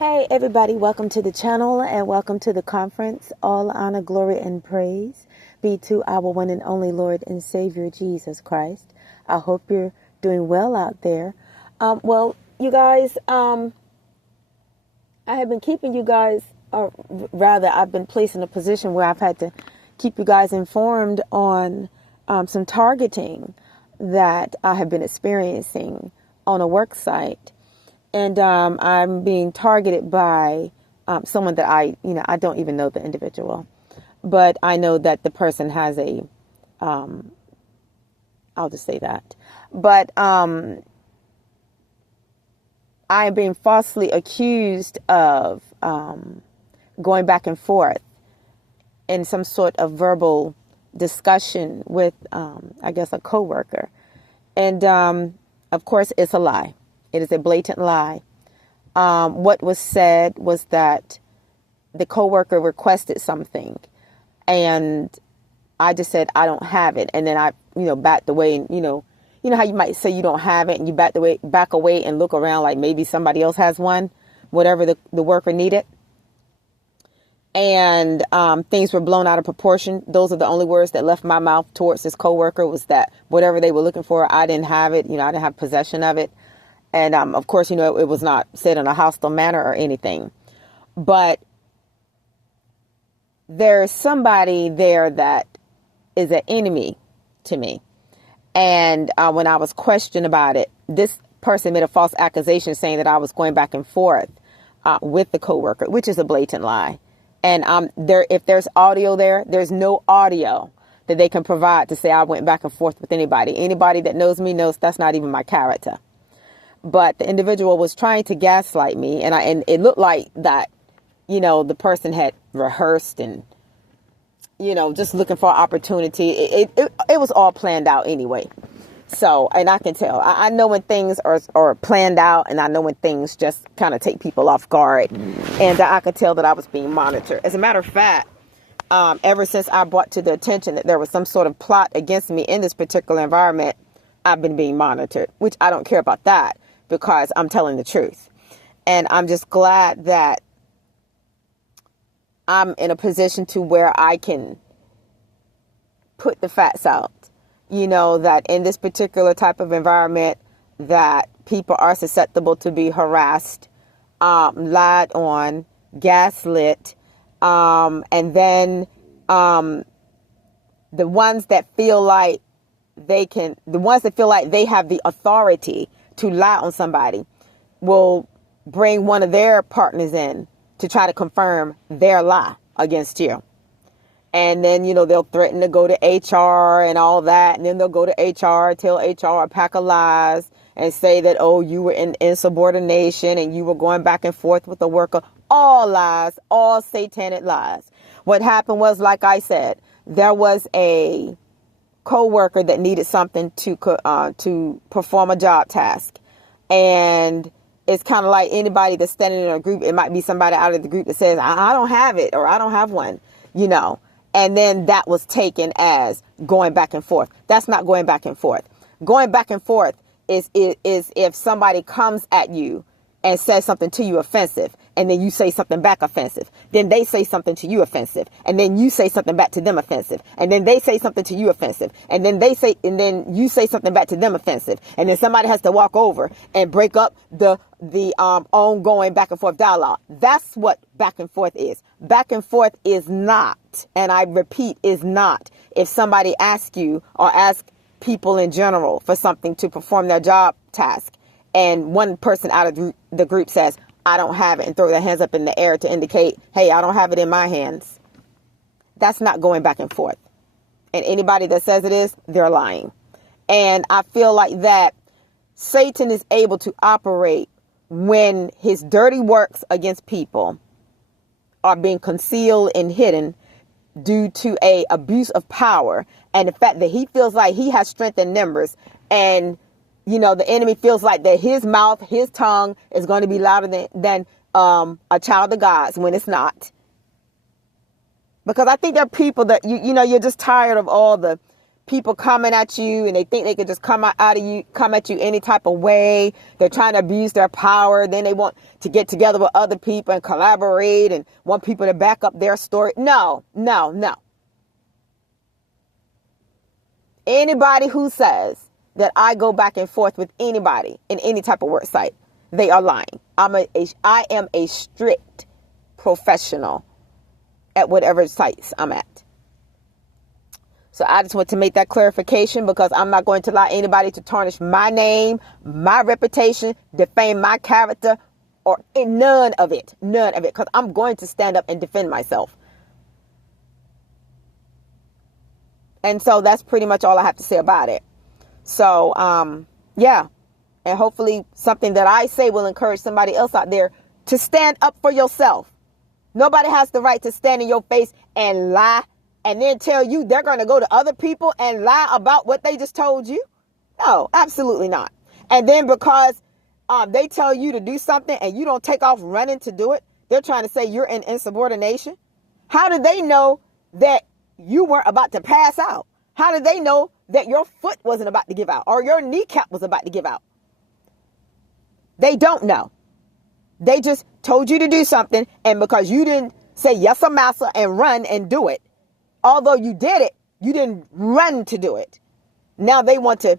Hey everybody, welcome to the channel and welcome to the conference. All honor, glory, and praise be to our one and only Lord and Savior, Jesus Christ. I hope you're doing well out there. You guys, I have been keeping you guys, or rather I've been placed in a position where I've had to keep you guys informed on some targeting that I have been experiencing on a work site. And I'm being targeted by someone that I don't even know the individual, but I know that the person has I'll just say that. But I am being falsely accused of going back and forth in some sort of verbal discussion with, I guess, a coworker. And of course, it's a lie. It is a blatant lie. What was said was that the coworker requested something, and I just said I don't have it, and then I, backed away, and you know how you might say you don't have it, and you back away and look around like maybe somebody else has one, whatever the worker needed, and things were blown out of proportion. Those are the only words that left my mouth towards this coworker, was that whatever they were looking for, I didn't have it. I didn't have possession of it. And, of course, it was not said in a hostile manner or anything. But there's somebody there that is an enemy to me. And when I was questioned about it, this person made a false accusation saying that I was going back and forth with the coworker, which is a blatant lie. And if there's audio there, there's no audio that they can provide to say I went back and forth with anybody. Anybody that knows me knows that's not even my character. But the individual was trying to gaslight me, and it looked like that, the person had rehearsed and, just looking for an opportunity. It was all planned out anyway. So, and I can tell. I know when things are planned out, and I know when things just kind of take people off guard. And I could tell that I was being monitored. As a matter of fact, ever since I brought to the attention that there was some sort of plot against me in this particular environment, I've been being monitored, which I don't care about that, because I'm telling the truth. And I'm just glad that I'm in a position to where I can put the facts out, that in this particular type of environment that people are susceptible to be harassed, lied on, gaslit, and then the ones that feel like they have the authority to lie on somebody will bring one of their partners in to try to confirm their lie against you. And then, they'll threaten to go to HR and all that. And then they'll go to HR, tell HR a pack of lies and say that, oh, you were in insubordination and you were going back and forth with the worker. All lies, all satanic lies. What happened was, like I said, there was a co-worker that needed something to perform a job task. And it's kind of like anybody that's standing in a group. It might be somebody out of the group that says, I don't have it, or I don't have one, and then that was taken as going back and forth. That's not going back and forth. Going back and forth is if somebody comes at you and says something to you offensive, and then you say something back offensive. Then they say something to you offensive, and then you say something back to them offensive, and then they say something to you offensive, and then you say something back to them offensive, and then somebody has to walk over and break up the ongoing back and forth dialogue. That's what back and forth is. Back and forth is not, and I repeat, is not, if somebody asks you or asks people in general for something to perform their job task, and one person out of the group says, I don't have it, and throw their hands up in the air to indicate, hey, I don't have it in my hands. That's not going back and forth. And anybody that says it is, they're lying. And I feel like that Satan is able to operate when his dirty works against people are being concealed and hidden due to a abuse of power, and the fact that he feels like he has strength in numbers, and the enemy feels like that his mouth, his tongue is going to be louder than a child of God's, when it's not. Because I think there are people that, you're just tired of all the people coming at you and they think they could just come at you any type of way. They're trying to abuse their power. Then they want to get together with other people and collaborate and want people to back up their story. No. Anybody who says that I go back and forth with anybody in any type of work site, they are lying. I am a strict professional at whatever sites I'm at. So I just want to make that clarification, because I'm not going to allow anybody to tarnish my name, my reputation, defame my character, or none of it, because I'm going to stand up and defend myself. And so that's pretty much all I have to say about it. So, yeah. And hopefully something that I say will encourage somebody else out there to stand up for yourself. Nobody has the right to stand in your face and lie and then tell you they're going to go to other people and lie about what they just told you. No, absolutely not. And then because they tell you to do something and you don't take off running to do it, they're trying to say you're in insubordination. How do they know that you weren't about to pass out? How did they know that your foot wasn't about to give out or your kneecap was about to give out? They don't know. They just told you to do something, and because you didn't say yes, sir, massa, and run and do it, although you did it, you didn't run to do it. Now they want to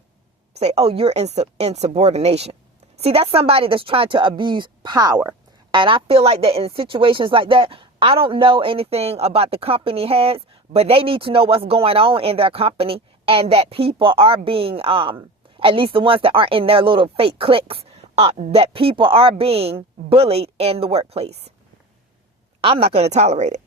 say, oh, you're in insubordination. See, that's somebody that's trying to abuse power. And I feel like that in situations like that, I don't know anything about the company heads, but they need to know what's going on in their company, and that people are being, at least the ones that aren't in their little fake cliques, that people are being bullied in the workplace. I'm not going to tolerate it.